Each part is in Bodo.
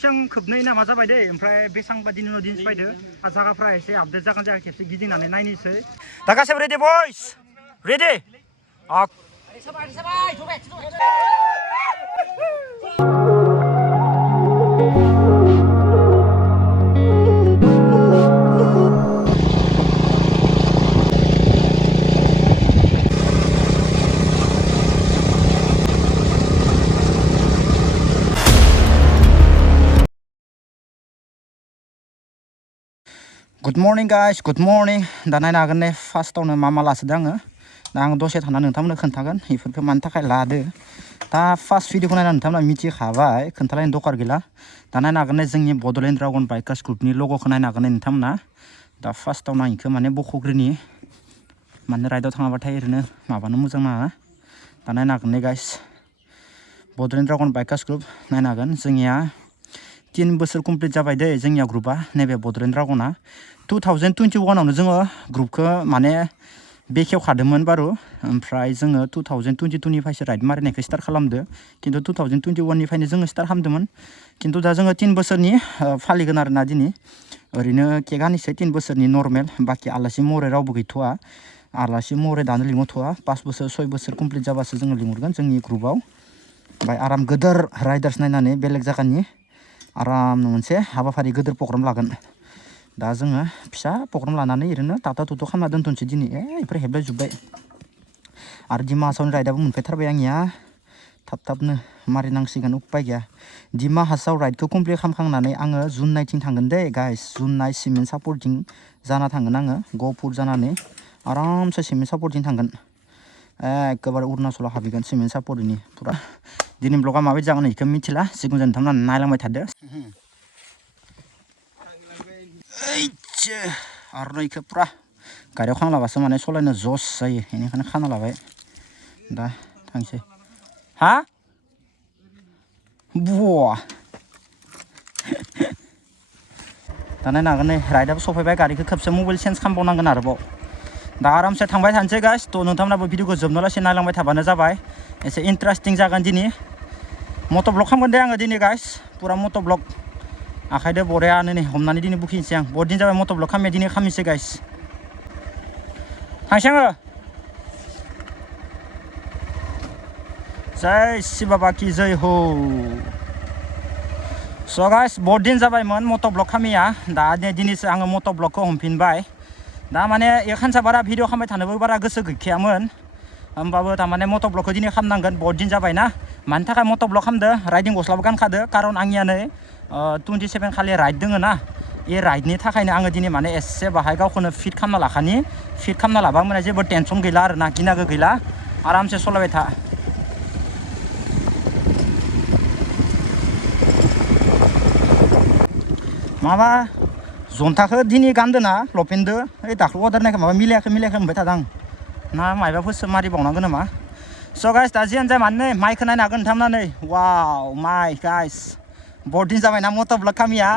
सप्तासें खोबनै नामा जाबाय दे ओमफ्राय बेसांबा दिन उनाव दिन फायदो जागाफ्रा एसे आपडेट जागोन जाया खेबसे गिदिंनानै नायनोसै दा गासैबो रेडि बयस ready Good morning guys, good morning. दा नायनो हागोन ने फार्स्टआवनो मा लासोदों आङो दा आं दसे थाना नोंथांमोननो खोन्थागोन बेफोरखौ मानि थाखाय लादो दा फार्स्ट भिडिअखौ नायना नोंथांमोना मिथिखाबाय खोन्थालायनो दरकार गैला दा नायनो हागोन ने जोंनि बड'लेण्ड ड्रागन बाइकार्स ग्रुपनि लग'खौ नायनो हागोन ने नोंथांमोना दा फार्स्टआवनो आं इखौ माने बख'ग्रोनि माने राइडआव थाङाबाथाय ओरैनो माबानो मोजां नाङा दा नायनो हागोन ने guys Bodoland dragon bikers group नायनो हागोन जोंनिया 3 बोसोर कमप्लिट जाबाय दे जोंनिया ग्रुपआ नैबे बड'लेण्ड ड्रागना 2021आवनो जोङो ग्रुपखौ माने बेखेवखादोंमोन बारु ओमफ्राय जोङो 2022 निफ्रायसो राइड मारिनायखौ स्टार्ट खालामदो खिन्थु 2021 निफ्रायनो जोङो स्टार्ट खालामदोंमोन खिन्थु दा जोङो 3 बोसोरनि फालिगोन आरोना दिनै ओरैनो केक आनिसै 3 बोसोरनि नर्मेल बाखि आलासि महरै रावबो गैथ'वा आलासि महरै दानो लिंहरथ'वा 5 बोसोर 6 बोसोर कमप्लिट जाबासो जोङो लिंहरगोन जोंनि ग्रुपआव ओमफ्राय आराम गोदोर राइडार्स नायनानै बेलेग जायगानि आरामनो मोनसे हाबाफारि गोदोर प्रग्राम लागोन दा जोङो फिसा प्रग्राम लानानै ओरैनो टाटा टुटु खालामना दोनथ'नोसै दिनै बेफोर हेबलायजोब्बाय आरो दिमा हासावनि राइडआबो मोनफैथारबाय आंनिया थाब-थाबनो मारिनांसिगोन उपाय गैया दिमा हासाव राइडखौ कमप्लिट खालामखांनानै आङो जुन नाइथिं थांगोन दे गाइस जुन नाइ सिमेन्ट सापर्टिं जाना थांगोन आङो गहपुर जानानै आरामसे सिमेन्ट सापर्टिं थांगोन एखेबारे अरुणाचलाव हाबहैगोन सिमेन्ट सापर्टनि पुरा दिनै ब्लगा माबायदि जागोन बेखौ मिथिला जिखुनु जाया नोंथांमोना नायलांबाय थादो आरो इखौ पुरा गारियाव खाना लाबासो माने सलायनो जस जायो बेनिखायनो खाना लाबाय दा थांसै हा बुवा दा नायनो हागोन नै राइडआबो सफैबाय गारिखौ खेबसे मबाइल चेन्ज खालामबावनांगोन आरोबाव दा आरामसे थांबाय थानोसै गाइस थ' नोंथांमोनाबो भिडिअखौ जोबनोलासे नायलांबाय थाबानो जाबाय एसे इन्टारेस्टिं जागोन दिनै मट' ब्लग खालामगोन दे आङो दिनै गाइस पुरा मट' ब्लग आखाइदो बरियानो नै हमनानै दिनै बुखिनोसै आं बहुत दिन जाबाय मट' ब्लग खालामनाया दिनै खालामनोसै गाइस थांसै आङो जय शिव बाबा की जय हो स' गाइस बहुत दिन जाबायमोन मट' ब्लग खालामैया दा दिनैसो आङो मट' ब्लगखौ हमफिनबाय दा माने एखानसा बारा भिडिअ खालामबाय थानोबो बारा गोसो गैखायामोन होमबाबो थारमाने मट' ब्लगखौ दिनै खालामनांगोन बहुत दिन जाबायना मानि थाखाय मट' ब्लग खालामदो राइडिं गस्लाबो गानखादो कारन आंनिया नै 27 खालि राइड दोङो ना बे राइडनि थाखायनो आङो दिनै माने एसे बाहाय गावखौनो फिट खालामना लाखानि फिट खालामना लाबा माने जेबो टेनसन गैला आरोना गिनांगौ गैला आरामसे सलायबाय था माबा जन्थाखौ दिनै गानदोना लपेनदो ओइ दाख्लै अर्डार होनायखौ माबा मिलायाखै होनबाय थादों आं ना मायबाफोरसो मारिबावनांगोन नामा स' गाइस दा जियानो जाया मानो नै माइखौ नायनो हागोन नोंथांमोना नै वाव माइ गाइस बहुत दिन जाबायना मट' ब्लग खामिया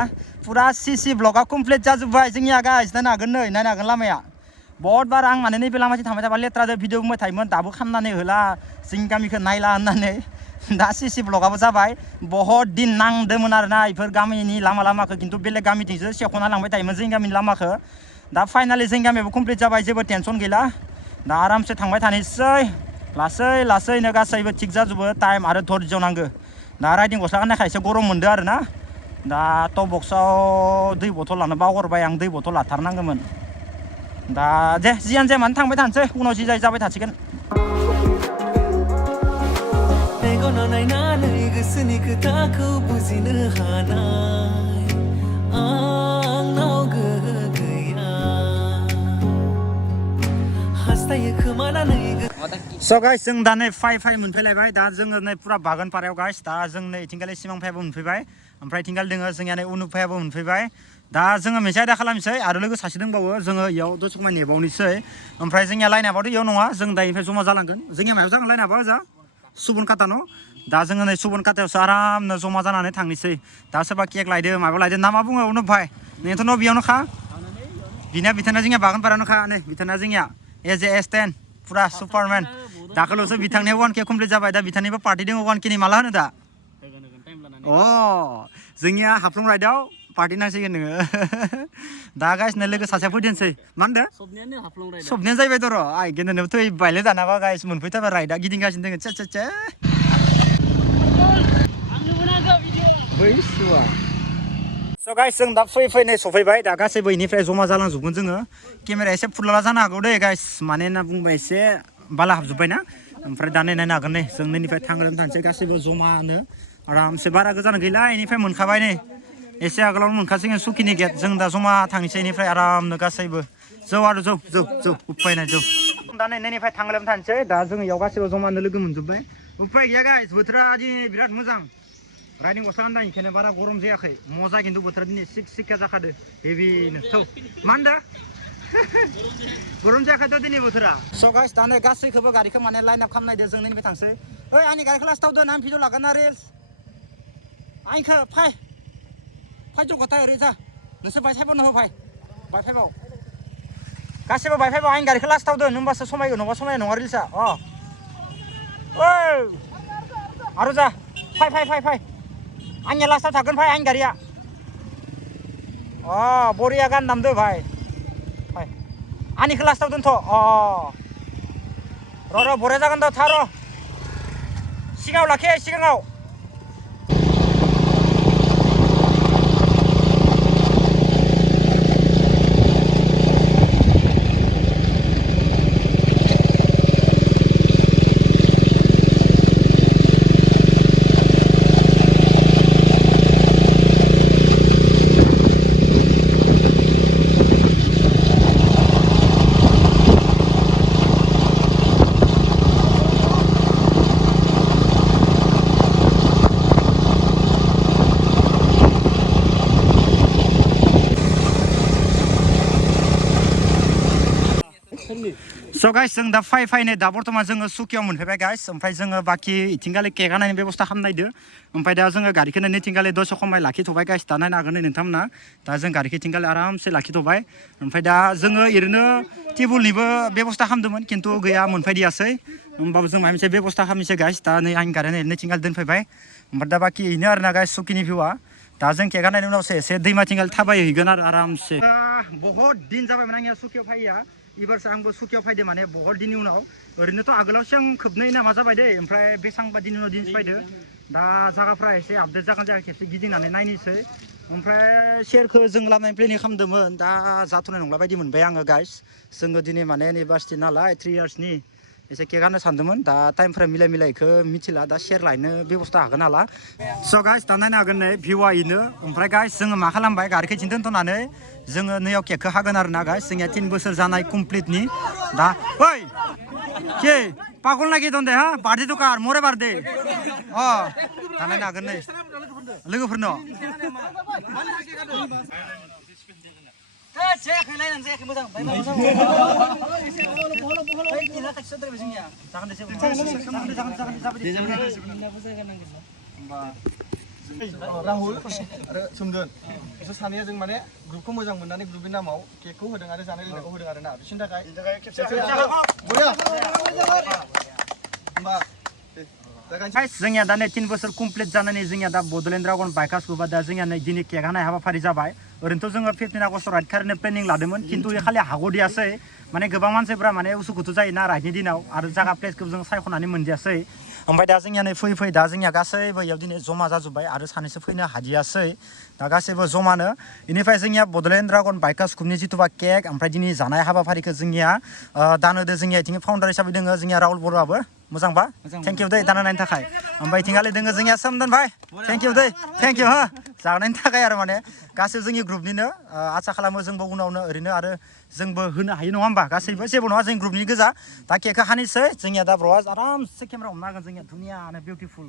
पुरा सिसि ब्लगआ कमप्लिट जाजोब्बाय जोंनिया गाइस नायनो हागोन नै नायनो हागोन लामाया बहुत बार आं माने नैबे लामाथिं थांबाय थाबा लेथ्राजों भिडिअ बुंबाय थायोमोन दाबो खालामनानै होला जोंनि गामिखौ नायला होननानै दा सिसि ब्लगआबो जाबाय बहुत दिन नांदोंमोन आरोना बेफोर गामिनि लामाखौ खिन्थु बेलेग गामिथिंसो सेख'ना लांबाय थायोमोन जोंनि गामिनि लामाखौ दा फाइनालि जोंनि गामियाबो कमप्लिट जाबाय जेबो टेनसन गैला दा आरामसे थांबाय थानोसै लासैनो गासैबो थिग जाजोबो टाइम आरो धैर्य नांगौ दा राइडिं गस्ला गाननायखाय एसे गरम मोनदों आरोना दा टप बक्सआव दै बथल लानो बावगारबाय आं दै बथल लाथारनांगौमोन दा दे जियानो जाया मानो थांबाय थानोसै उनाव जि जायो जाबाय थासिगोन मेगनाव नायनानै गोसोनि खोथाखौ बुजिनो हानाय आंनाव गोहो गैया हास्थायो खोमानानै स' गाइस जों दा नै फाइ मोनफैलायबाय दा जोङो नै पुरा बागानपारायाव गाइस दा जों नै इथिंगालि सिमांफायाबो मोनफैबाय ओमफ्राय इथिंगालि दोङो जोंनिया नै उनुफायाबो मोनफैबाय दा जोङो मोनसे आयदा खालामनोसै आरो लोगो सासे दंबावो जोङो इयाव दसे समाय नेबावनोसै ओमफ्राय जोंनिया लाइनाबाथ' इयाव नङा जों दानिफ्राय जमा जालांगोन जोंनिया मायाव जागोन लाइनाबा जा सुबुन काटा न' दा जोङो नै सुबुन काटायावसो आरामनो जमा जानानै थांनोसै दा सोरबा केक लायदो माबा लायदो ना मा बुङो उनुफ भाइ नोंथ' न' बेयावनोखा बिना बिथांना जोंनिया बागानपारायावनोखा नै बिथांना जोंनिया S10 पुरा सुपारमेन दाखालिसो बिथांनिया 1K कमप्लिट जाबाय दा बिथांनिबो पार्टि दङ 1K नि माला होनो दा अ जोंनिया हाफ्लं राइडआव पार्टी नांसिगोन नोङो दा गाइस नै लोगो सासेया फैदोंसै मा होनदों सबनियानो हाफ्लं राइड सबनियानो जाहैबाय दर' आइ गेन्दनोबोथ' बायले दानाबा गाइस मोनफैथारबाय राइडआ गिदिंगासिनो दोङो चे चे चे बैसुआ स' गाइस जों दा फैनाय सफैबाय दा गासैबो इनिफ्राय जमा जालांजोबगोन जोङो केमेरा एसे फुरलाला जानो हागौ दे गाइस माने होनना बुंबा एसे बाला हाबजोब्बायना ओमफ्राय दा नायनो हागोन नै जों नैनिफ्राय थांग्रोनो थांसै गासैबो जमानो आरामसे बारा गोजान गैला इनिफ्राय मोनखाबाय नै एसे आगोलावनो मोनखासिगोन सुकिनि गेट जों दा जमा थांनोसै इनिफ्राय आरामनो गासैबो जौ आरो जौ उफायनाय जौ दा नै नैनिफ्राय थांग्रोनो थांसै दा जोङो इयाव गासैबो जमानो लोगो मोनजोब्बाय उफाय गैया गाइस बोथोरा दिनै बिराद मोजां राइडिं गस्ला गानदों ओंखायनो बारा गरम जायाखै मजा खिन्थु बोथोरा दिनै सिक्का जाखादो हेभिनो थौ मा होनदों गरम जायाखैथ' दिनै बोथोरा स' गाइस दा नै गासैखौबो गारिखौ माने लाइन आप खालामनायदो जों नैनिफ्राय थांसै ओइ आंनि गारिखौ लास्टाव दोन आं भिडिअ लागोन ना रिल्स आंखौ फाय ज' गथाय ओरै जा नोंसोर बाय फाइबावनो हो बाय फाइबाव गासैबो बाय फाइबाव आंनि गारिखौ लास्टाव दोन होमबासो समायगोन नङा समायनाय नङा रिल्सआ ओइ आरो जा फाय आंनिया लास्टाव थागोन फाय आंनि गारिया बरिया गान दामदो भाई फाय आंनिखौ लास्टाव दोनथ' र' बरिया जागोन द' था र' सिगाङाव लाखि सिगाङाव स' गाइस जों दा फायनाय दा बर्थमान जोङो सुकियाव मोनफैबाय गाइस ओमफ्राय जोङो बाखि इथिंगाले केक हानायनि बेबस्था खालामनायदो ओमफ्राय दा जोङो गारिखौ नैथिंगाले दसे खमाय लाखिथ'बाय गाइस दा नायनो हागोन नै नोंथांमोना दा जों गारिखौ इथिंगाले आरामसे लाखिथ'बाय ओमफ्राय दा जोङो ओरैनो टेबोलनिबो बेबस्था खालामदोंमोन खिन्थु गैया मोनफैदियासै होमबाबो जों माबा मोनसे बेबस्था खालामनोसै गाइस दा नै आंनि गारिया नैथिंगाले दोनफैबाय ओमफ्राय दा बाखि इनो आरोना गाइस सुकिनि भिउआ दा जों केक हानायनि उनावसो एसे दैमाथिंगाले थाबायहैगोन आरो आरामसे बहुत दिन जाबायमोन आंनिया सुकियाव फैया एबारसो आंबो सुकियाव फैदो माने बहुत दिननि उनाव ओरैनोथ' आगोलावसो आं खोबनै नामा जाबाय दे ओमफ्राय बेसेबांबा दिननि उनाव दिनसो फैदो दा जायगाफ्रा एसे आपडेट जागोन जायाखै खेबसे गिदिंनानै नायनोसै ओमफ्राय शेरखौ जों लाबोनाय प्लेनिं खालामदोंमोन दा जाथ'नाय नंला बायदि मोनबाय आङो गाइस जोङो दिनै माने इउनिभार्सिटि नालाय 3 इयार्सनि एसे केक हानो सानदोंमोन दा टाइमफ्रा मिलायखौ मिथिला दा शेर लायनो बेबस्था हागोन हाला स' गाइस दा नायनो हागोन नै भिउआ इनो ओमफ्राय गाइस जोङो मा खालामबाय गारिखौ इथिं दोनथ'नानै जोङो नैयाव केकखौ हागोन आरो ना गाइस जोंनिया 3 बोसोर जानाय कमप्लिटनि दा ओइ के पागल नाखि दं दे हा बार्थडे तो कार मरे बार्थडे दा नायनो हागोन नै लोगोफोरनो राहुल आरो सोमदोन बिसोर सानैया जों माने ग्रुपखौ मोजां मोननानै ग्रुपनि नामाव केकखौ होदों आरो जानाय लोंनायखौ होदों आरो ना बिसोरनि थाखाय जोंनिया दा नै 3 बोसोर कमप्लिट जानानै जोंनिया दा बड'लेण्ड ड्रागन बाइकार्स ग्रुपआ दा जोंनिया नै दिनै केक हानाय हाबाफारि जाबाय ओरैनोथ' जोङो 15 आगस्ट राइड खारनो प्लेनिं लादोंमोन खिन्थु खालि हाग'दियासै माने गोबां मानसिफ्रा माने उसुखुथु जायोना राइडनि दिनाव आरो जायगा प्लेसखौ जों सायख'नानै मोनदियासै ओमफ्राय दा जोंनिया नै फैयै दा जोंनिया गासैबो इयाव दिनै जमा जाजोब्बाय आरो सानैसो फैनो हादियासै दा गासैबो जमानो बेनिफ्राय जोंनिया बड'लेण्ड ड्रागन बाइकार्स ग्रुपनि जिथुबा केक ओमफ्राय दिनै जानाय हाबाफारिखौ जोंनिया दान होदो जोंनिया इथिं फाउन्डार हिसाबै दोङो जोंनिया राहुल बर'आबो मोजांबा थेंक इउ दै दान होनायनि थाखाय ओमफ्राय इथिंगाले दोङो जोंनिया सोमदोन भाई थेंक इउ दै थेंक इउ हो जानायनि थाखाय आरो माने गासैबो जोंनि ग्रुपनिनो आसा खालामो जोंबो उनावनो ओरैनो आरो जोंबो होनो हायो नङा होमबा गासैबो जेबो नङा जों ग्रुपनि गोजा दा केकखौ हानोसै जोंनिया दा ब्र'आ आरामसे केमेरा हमनो हागोन जोंनिया दुनियानो बिउटिफुल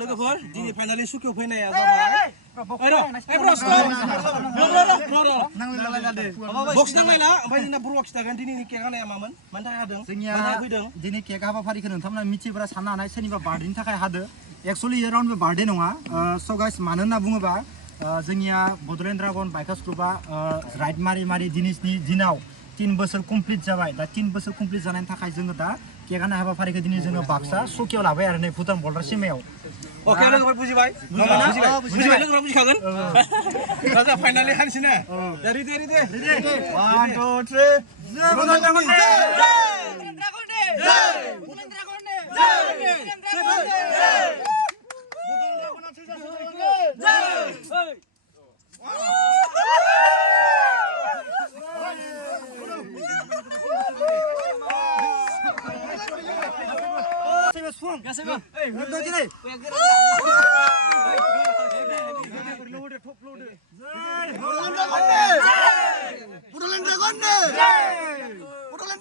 लोगोफोर दिनै फाइनालि सुकियाव फैनाया जाबाय बक्स नांलायला ओमफ्राय जोंना बर'आ खिथागोन दिनैनि केक हानाया मामोन मानि थाखाय हादों जोंनिया दिनै केक हाबाफारिखौ नोंथांमोना मिथिब्ला साननो हानाय सोरनिबा बार्थडेनि थाखाय हादो एक्सुवेलि इयो रावनिबो बार्थडे नङा स' गाइस मानो होनना बुङोबा जोंनिया बड'लेण्ड ड्रागन बाइकार्स ग्रुपआ राइड मारि मारि दिनैनि दिनाव 3 बोसोर कमप्लिट जाबाय दा 3 बोसोर कमप्लिट जानायनि थाखाय जोङो दा केक हानाय हाबाफारिखौ दिनै जोङो बाक्सा सकियाव लाबाय आरो नै भुटान बर्डार सिमायाव ओके लोगोफोर बुजिबाय बुजिबाय लोगोफोर बुजिखागोन राजा फाइनालि हानसै ना रेडि 1 2 3 बड'लेण्ड ड्रागन दे बड'लेण्ड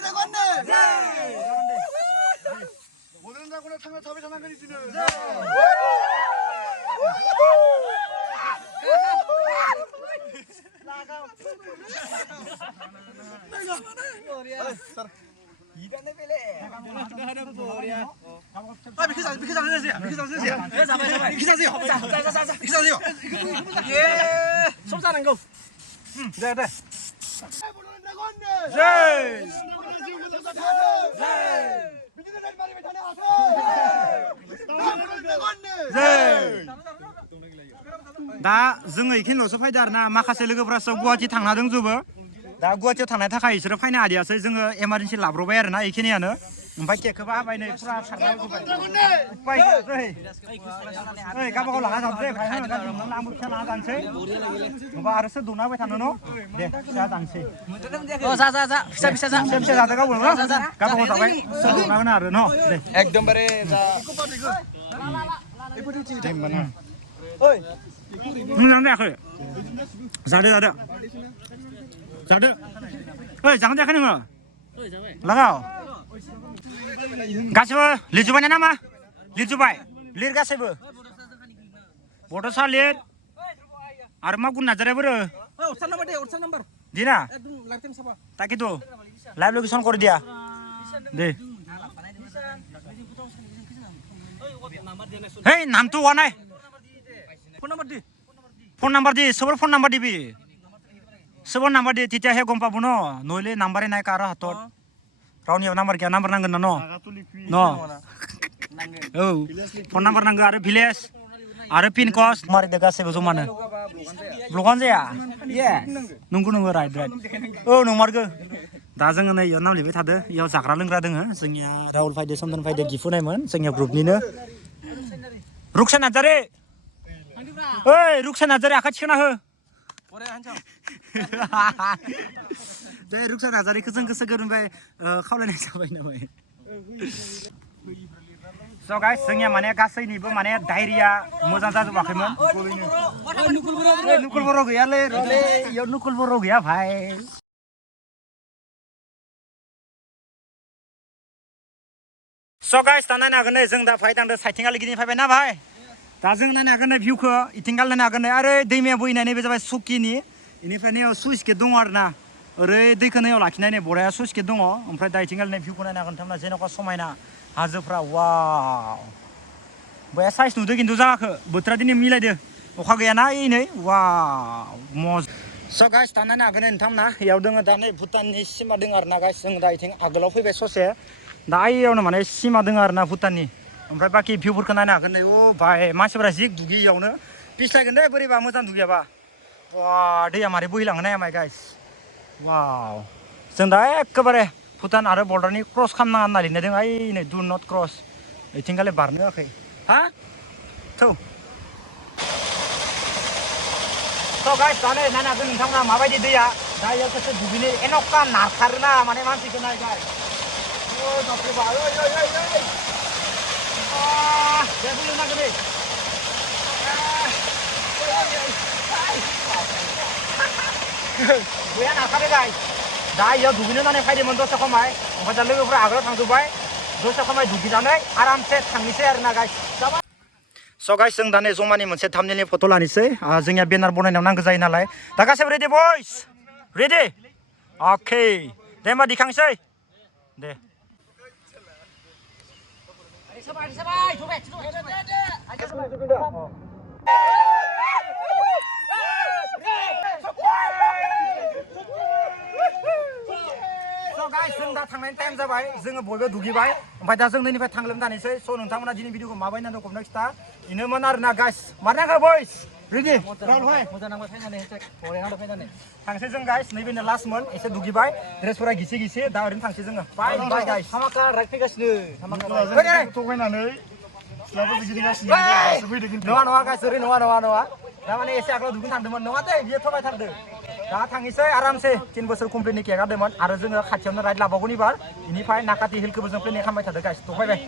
ड्रागन दे दा जोङो इखिनिल'सो फायदो आरोना माखासे लोगोफोरासो गुवाहाटि थांना दंजोबो दा गुवाहाटियाव थांनो थाखाय बिसोरो फैनो हादियासै जोङो इमारजेन्सि लाब्रबाय आरोना इखिनियानो ओमफ्राय केकखौबो हाबाय नै फुरा सारना होबाय उपाय गैयासै गावबा गाव लाना जानोसै आंबो फिसा लाना जानोसै माबा आरो सोर दौना होबाय थानो न' दे फिसा जानोसै फिसा जादो गावबो गावबा गाव जाबाय सोर दौना होनो आरो न' दे एकदमबारे मोजां जायाखै जादो जागोन जायाखै नोङो लागाव गासैबो लिरजोब्बाय ना मा लिरजोब्बाय लिर गासैबो बड'सा लिर आरो मा गुन नाजारे बोरो दिना তাকেতো লাইভ লোকেশন করে দিয়া দে হেই নামটো হোৱা নাই ফোন নাম্বাৰ দি চবৰ ফোন নাম্বাৰ দিবি চবৰ নাম্বাৰ দি তেতিয়াহে গম পাব ন নহ'লে নাম্বাৰে নাই কাৰো হাতত रावनियाव नाम्बार गैया नाम्बार नांगोन ना न' औ फन नाम्बार नांगौ आरो भिलेज आरो पिन कड मारिदो गासैबो जमानो ब्लगानो जाया नंगौ राइट औ नंमारगौ दा जोङो नै इयाव नाम लिरबाय थादो इयाव जाग्रा लोंग्रा दोङो जोंनिया राहुल फायदो सोमदोन फायदो गिफु नायमोन जोंनिया ग्रुपनिनो रुक्सा नार्जारि ओइ रुक्सा नार्जारि आखाइ थिखोना हो दे रुक्सा नार्जारिखौ जों गोसो गोरबोनिफ्राय खावलायनाय जाबाय नामा स' गाइस जोंनिया माने गासैनिबो माने डायरिया मोजां जाजोबाखैमोन नुकुल बर' गैयालै इयाव नुकुल बर' गैया भाइ स' गाइस दा नायनो हागोन नै जों दा भाइ थांदों साइथिंगालि गिदिं फैबाय ना भाइ दा जों नायनो हागोन नै भिउखौ इथिंगाल नायनो हागोन नै आरो दैमाया बोहैनाय नैबे जाबाय सुकिनि इनिफ्राय नैयाव सुइस गेट दङ आरो ना ओरै दैखौ नैयाव लाखिनाय नै बराया सुइस गेट दङ ओमफ्राय दा इथिंगाल नै भिउखौ नायनो हागोन नोंथांमोना जेन'का समायना हाजोफ्रा वाव बया साइज नुदो खिन्थु जागाखौ बोथोरा दिनै मिलायदो अखा गैयाना ओइ नै वाव मज स' गाइस दा नायनो हागोन नोंथांमोना इयाव दोङो दा नै भुटाननि सिमा दोङो आरो ना गाइस जों दा इथिं आगोलाव फैबाय ससे दा ओइयावनो माने सिमा दोङो आरो ना भुटाननि ओमफ्राय बाखि भिउफोरखौ नायनो हागोन नै अ भाइ मानसिफोरा जि दुगैयावनो पिस्लायगोन दे बोरैबा मोजां दुगैयाबा वा दैया मारै बोहैलाङो नाया माय गाइस वाव जों दा एखेबारे भुटान आरो बर्डारनि क्रस खालामनाङा होनना लिरनाय दं ओइ नै डु नट क्रस इथिंगाले बारनो होआखै हा थौ स' गाइस दा नै नायनो हागोन नोंथांमोना माबायदि दैया दा इयाव खेबसे दुगैनो एन'का नारखारोना माने मानसिखौ नाय गाइस ओइ बापरे बा ओइ दे बुंनो नांगोन नै गैया नारखादो गाइस दा इयाव दुगैनो होननानै फैदोंमोन दसे खमाय ओमफ्राय दा लोगोफोरा आगोलाव थांजोब्बाय दसे खमाय दुगैनानै आरामसे थांनोसै आरो ना गाइस स' गाइस जों दा नै जमानि मोनसे थाम्बनेलनि फट' लानोसै जोंनिया बेनार बनायनायाव नांगौ जायो नालाय दा गासैबो रेडि बयस रेडि अके दे होमबा दिखांसै दे गाइस जों दा थांनायनि टाइम जाबाय जोङो बयबो दुगैबाय ओमफ्राय दा जों नैनिफ्राय थांलोम दानोसै स' नोंथांमोना दिनै भिडिअखौ माबायदि नांदों कमेन्ट खिथा इनोमोन आरोना गाइस मारनांगौ बयस रेडि राहुल भाई मोजां नांबाय फैनानै हरेनांबाय फैनानै थांसै जों गाइस नैबेनो लास्टमोन एसे दुगैबाय ड्रेसफोरा गिसि गिसि दा ओरैनो थांसै जोङो बाय बाय गाइस थामाका राइड फैगासिनो थामाका थगायनानै सिख्लाफोर गिदिंगासिनो नङा नङा गाइस ओरै नङा दा माने एसे आगोलाव दुगैनो थांदोंमोन नङा दे बियो थगायथारदों दा थांनोसै आरामसे 3 बोसोर कमप्लिटनि केक आदोंमोन आरो जोङो खाथियावनो राइड लाबावगोन एबार बेनिफ्राय नाकाटि हिलखौबो जों प्लेनिं खालामबाय थादों गाइस थ' फैबाय